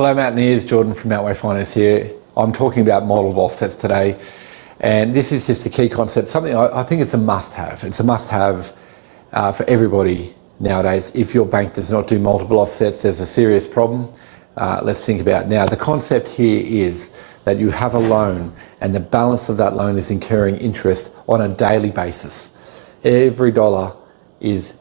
Hello Mountaineers, Jordan from Mountway Finance here. I'm talking about multiple offsets today, and this is just a key concept, something I think it's a must-have. It's a must-have for everybody nowadays. If your bank does not do multiple offsets, there's a serious problem. Let's think about it. Now, the concept here is that you have a loan and the balance of that loan is incurring interest on a daily basis. Every dollar is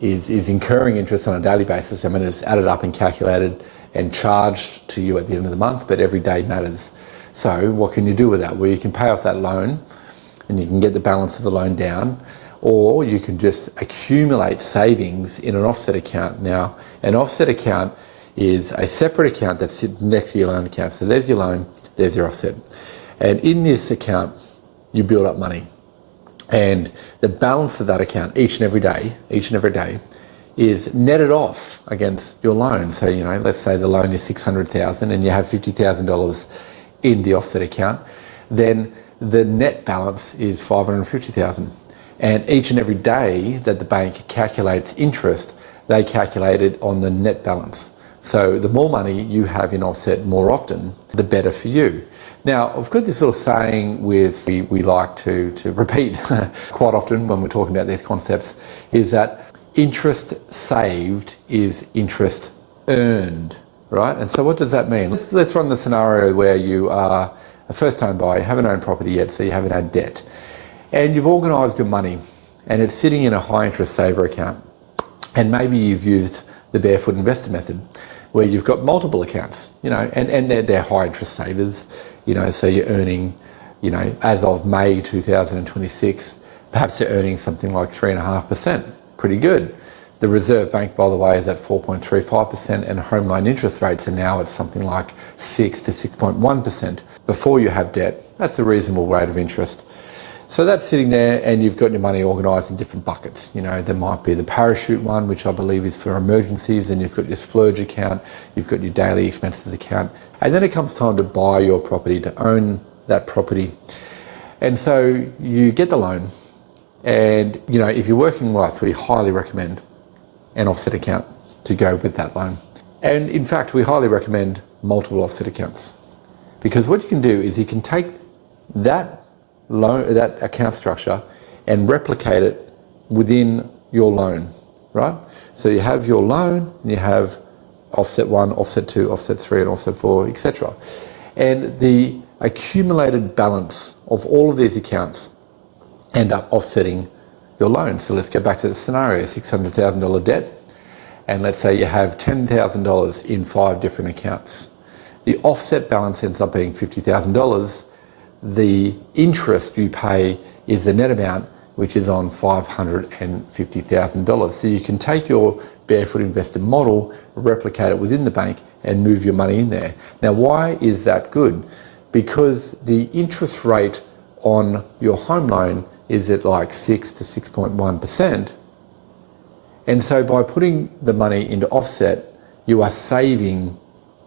incurring interest on a daily basis. I mean, it's added up and calculated and charged to you at the end of the month, but every day matters. So what can you do with that? Well, you can pay off that loan and you can get the balance of the loan down, or you can just accumulate savings in an offset account. Now, an offset account is a separate account that sits next to your loan account. So there's your loan, there's your offset. And in this account, you build up money. And the balance of that account each and every day is netted off against your loan. So, let's say the loan is $600,000 and you have $50,000 in the offset account, then the net balance is $550,000. And each and every day that the bank calculates interest, they calculate it on the net balance. So the more money you have in offset more often, the better for you. Now, I've got this little saying we like to repeat quite often when we're talking about these concepts, is that interest saved is interest earned, right? And so what does that mean? Let's run the scenario where you are a first-time buyer, you haven't owned property yet, so you haven't had debt. And you've organised your money and it's sitting in a high interest saver account. And maybe you've used the barefoot investor method where you've got multiple accounts, and they're high interest savers, so you're earning, as of May 2026, perhaps you're earning something like 3.5%. Pretty good. The Reserve Bank, by the way, is at 4.35%, and home loan interest rates are now at something like 6 to 6.1%. Before you have debt, that's a reasonable rate of interest. So that's sitting there and you've got your money organised in different buckets. There might be the parachute one, which I believe is for emergencies, and you've got your splurge account, you've got your daily expenses account. And then it comes time to buy your property, to own that property. And so you get the loan, and if you're working with us, we highly recommend an offset account to go with that loan. And in fact, we highly recommend multiple offset accounts, because what you can do is you can take that account structure and replicate it within your loan, right? So you have your loan and you have offset 1, offset 2, offset 3, and offset 4, etc. And the accumulated balance of all of these accounts end up offsetting your loan. So let's go back to the scenario, $600,000 debt, and let's say you have $10,000 in 5 different accounts. The offset balance ends up being $50,000. The interest you pay is the net amount, which is on $550,000. So you can take your barefoot investor model, replicate it within the bank, and move your money in there. Now, why is that good? Because the interest rate on your home loan is at like 6 to 6.1%. And so by putting the money into offset, you are saving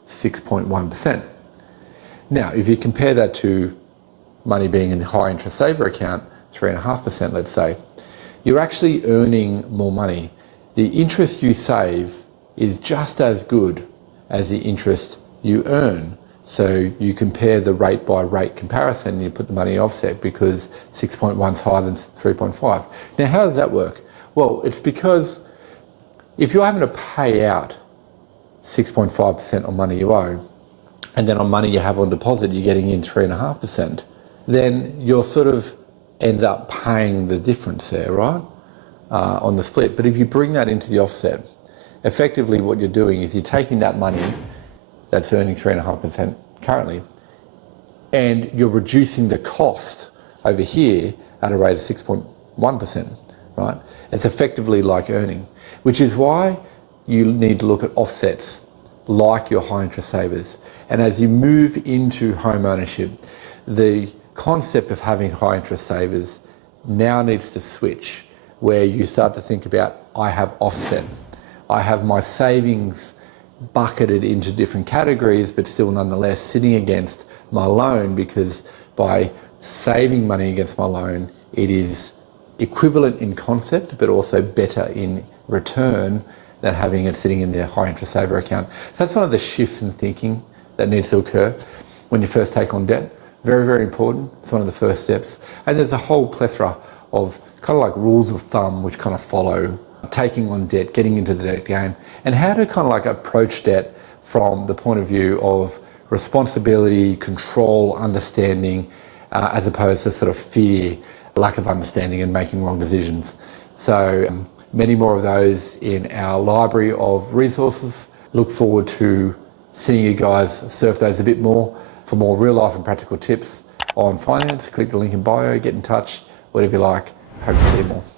6.1%. Now, if you compare that to money being in the high interest saver account, 3.5%, let's say, you're actually earning more money. The interest you save is just as good as the interest you earn. So you compare the rate by rate comparison, you put the money offset because 6.1 is higher than 3.5. Now, how does that work? Well, it's because if you're having to pay out 6.5% on money you owe, and then on money you have on deposit, you're getting in 3.5%, then you're sort of ends up paying the difference there, right, on the split. But if you bring that into the offset, effectively what you're doing is you're taking that money that's earning 3.5% currently, and you're reducing the cost over here at a rate of 6.1%, right? It's effectively like earning, which is why you need to look at offsets like your high interest savers. And as you move into home ownership, the concept of having high interest savers now needs to switch, where you start to think about, I have offset. I have my savings bucketed into different categories, but still nonetheless sitting against my loan, because by saving money against my loan, it is equivalent in concept, but also better in return than having it sitting in their high interest saver account. So that's one of the shifts in thinking that needs to occur when you first take on debt. Very, very important. It's one of the first steps. And there's a whole plethora of kind of like rules of thumb which kind of follow taking on debt, getting into the debt game, and how to kind of like approach debt from the point of view of responsibility, control, understanding, as opposed to sort of fear, lack of understanding and making wrong decisions. So many more of those in our library of resources. Look forward to seeing you guys surf those a bit more. For more real life and practical tips on finance, click the link in bio, get in touch, whatever you like. Hope to see you more.